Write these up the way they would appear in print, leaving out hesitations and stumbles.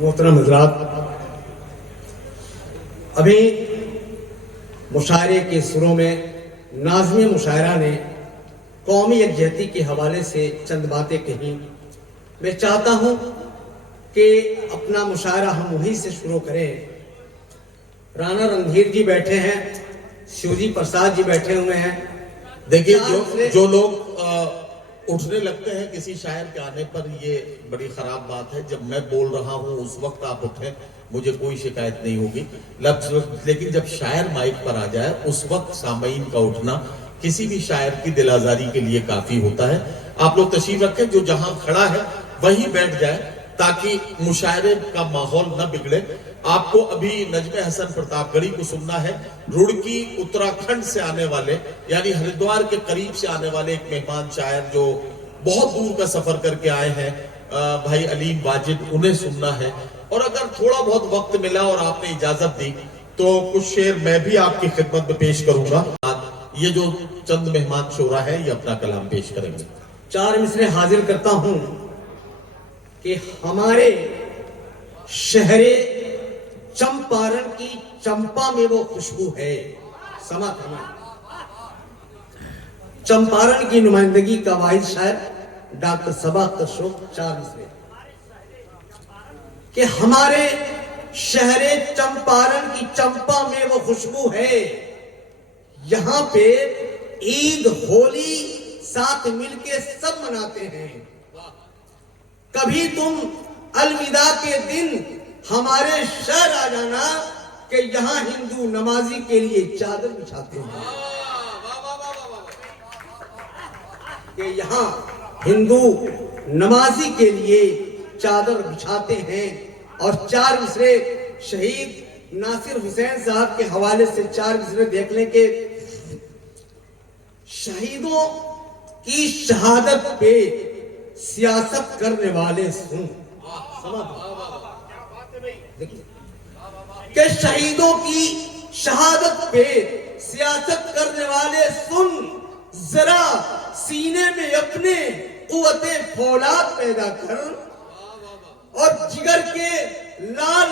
محترم حضرات، ابھی مشاعرے کے سروں میں ناظم مشاعرہ نے قومی یکجہتی کے حوالے سے چند باتیں کہیں. میں چاہتا ہوں کہ اپنا مشاعرہ ہم وہیں سے شروع کریں. رانا رندھیر جی بیٹھے ہیں، شیو جی پرساد جی بیٹھے ہوئے ہیں. دیکھیے جو لوگ اٹھنے لگتے ہیں کسی شاعر کے آنے پر، یہ بڑی خراب بات ہے. جب میں بول رہا ہوں اس وقت آپ اٹھیں، مجھے کوئی شکایت نہیں ہوگی. لیکن جب شاعر مائک پر آ جائے اس وقت سامعین کا اٹھنا کسی بھی شاعر کی دل آزاری کے لیے کافی ہوتا ہے. آپ لوگ تشریف رکھیں، جو جہاں کھڑا ہے وہیں بیٹھ جائے تاکہ مشاعرے کا ماحول نہ بگڑے. آپ کو ابھی نجم حسن پرتاپ گڑھی کو سننا ہے. رڑکی اتراکھنڈ سے آنے والے، یعنی ہریدوار کے قریب سے آنے والے ایک مہمان شاعر جو بہت دور کا سفر کر کے آئے ہیں، بھائی علیم واجد، انہیں سننا ہے. اور اگر تھوڑا بہت وقت ملا اور آپ نے اجازت دی تو کچھ شعر میں بھی آپ کی خدمت میں پیش کروں گا. یہ جو چند مہمان شعراء ہے یہ اپنا کلام پیش کریں گے. 4 مصرے حاضر کرتا ہوں کہ ہمارے شہر چمپارن کی چمپا میں وہ خوشبو ہے. سما فرمائیں. چمپارن کی نمائندگی کا واحد شاعر ڈاکٹر صبا اختر شوق. 4 مصرے کہ ہمارے شہر چمپارن کی چمپا میں وہ خوشبو ہے، یہاں پہ عید ہولی ساتھ مل کے سب مناتے ہیں. کبھی تم الوداع کے دن ہمارے شہر آ جانا کہ یہاں ہندو نمازی کے لیے چادر بچھاتے ہیں. کہ یہاں ہندو نمازی کے لیے چادر بچھاتے ہیں. اور 4 مصرے شہید ناصر حسین صاحب کے حوالے سے 4 مصرے دیکھ لیں کہ شہیدوں کی شہادت پہ سیاست کرنے والے سن. کہ شہیدوں کی شہادت پہ سیاست کرنے والے سن، ذرا سینے میں اپنے قوت فولاد پیدا کر اور جگر کے لال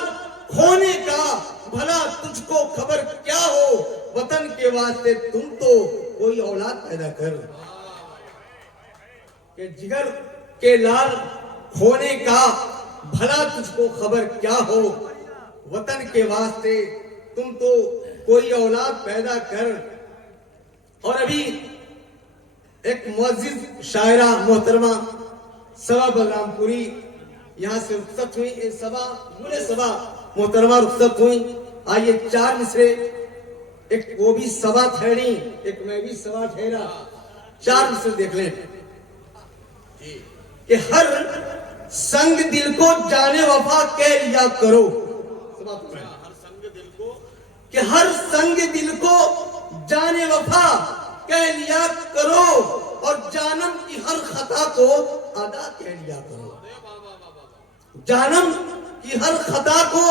کھونے کا بھلا تجھ کو خبر کیا ہو. وطن کے واسطے تم تو کوئی اولاد پیدا کر. کہ جگر کے لال کھونے کا بھلا تجھ کو خبر کیا ہو. وطن کے واسطے تم تو کوئی اولاد پیدا کر. اور ابھی ایک معزز شاعرہ محترمہ صبا بلرام پوری یہاں سے رخصت ہوئی. صبا محترمہ رخصت ہوئی. آئیے 4 مصرے، ایک وہ بھی صبا ٹھہری، ایک میں بھی صبا ٹھہرا. 4 مصرے دیکھ لیں کہ ہر سنگ دل کو جانے وفا کہہ لیا کرو. کہ ہر سنگ دل کو جانے وفا کہہ لیا کرو اور جانم کی ہر خطا کو ادا کہہ لیا کرو. جانم کی ہر خطا کو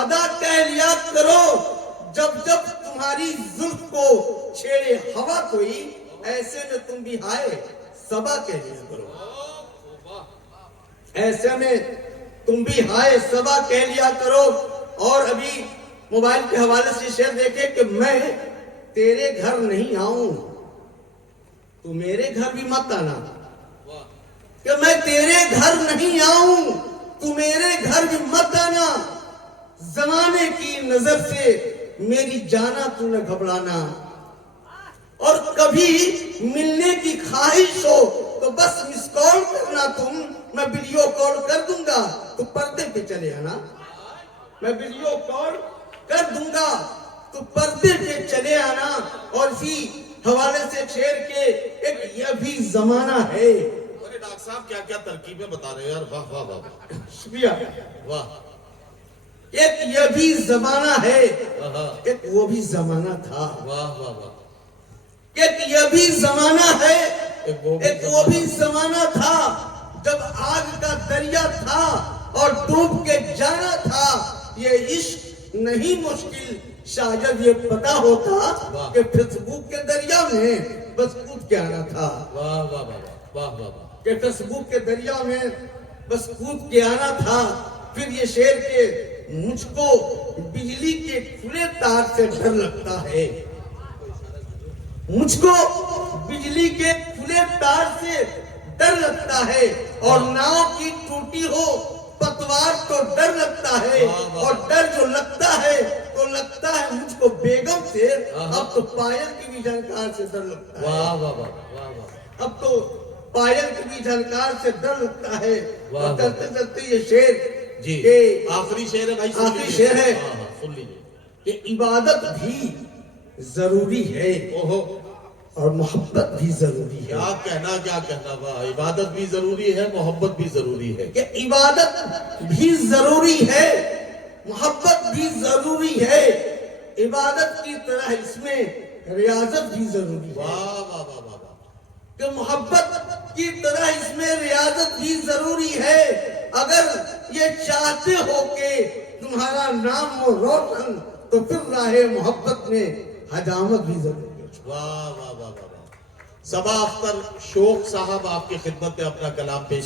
ادا کہہ لیا کرو. جب جب تمہاری زلف کو چھیڑے ہوا کوئی، ایسے میں تم بھی ہائے صبا کہہ لیا کرو. ایسے میں تم بھی ہائے صبا کہہ لیا کرو. اور ابھی موبائل کے حوالے سے شعر دیکھے کہ میں تیرے گھر نہیں آؤں تو میرے گھر بھی مت آنا. کہ میں تیرے گھر نہیں آؤں تو میرے گھر بھی مت آنا. زمانے کی نظر سے میری جانا تو نہ گھبرانا. اور کبھی ملنے کی خواہش ہو تو بس مس کال کرنا تم، میں ویڈیو کال کر دوں گا تو پردے پہ چلے آنا. میں ویڈیو کال کر دوں گا تو پردے پہ چلے آنا. اور اسی حوالے سے شعر کے ایک یہ بھی زمانہ ہے. ارے ڈاکٹر صاحب کیا کیا ترکیبیں بتا رہے ہیں یار. واہ واہ واہ، شکریہ. واہ. ایک یہ بھی زمانہ ہے، ایک وہ بھی زمانہ تھا. واہ واہ واہ. ایک یہ بھی زمانہ ہے، ایک وہ بھی زمانہ تھا جب آگ کا دریا تھا اور ڈوب کے جانا تھا. یہ عشق نہیں مشکل، شاید یہ پتا ہوتا کہ فیس بک کے دریا میں بس کود کے آنا تھا. واہ واہ واہ واہ واہ. کہ فیس بک کے دریا میں بس کود کے آنا تھا. پھر یہ شعر کہ مجھ کو بجلی کے کھلے تار سے ڈر لگتا ہے، مجھ کو بجلی کے کھلے تار سے ڈر لگتا ہے، اور ناؤ کی ٹوٹی ہو پتوار تو ڈر لگتا ہے، اور ڈر جو لگتا ہے تو لگتا ہے مجھ کو بیگم سے، اب تو پائل کی بھی جھنکار سے ڈر لگتا ہے، واہ واہ واہ واہ واہ، اب تو پائل کی بھی جھنکار سے ڈر لگتا ہے۔ واہ اور چلتے چلتے یہ شعر جی کہ آخری شعر ہے بھائی، آخری شعر ہے سن لیجیے۔ کہ عبادت بھی ضروری ہے اوہو، اور محبت بھی ضروری ہے، کیا کہنا واہ، عبادت بھی ضروری ہے، محبت بھی ضروری ہے۔ کہ عبادت بھی ضروری ہے، محبت بھی ضروری ہے، عبادت کی طرح اس میں ریاضت بھی ضروری ہے، واہ واہ واہ واہ واہ، کہ محبت کی طرح اس میں ریاضت بھی ضروری ہے، اگر یہ چاہتے ہو کہ تمہارا نام ہو روشن تو پھر راہ محبت میں حجامت بھی ضروری ہے۔ واہ واہ واہ واہ واہ۔ صبا اختر شوق صاحب آپ کی خدمت میں اپنا کلام پیش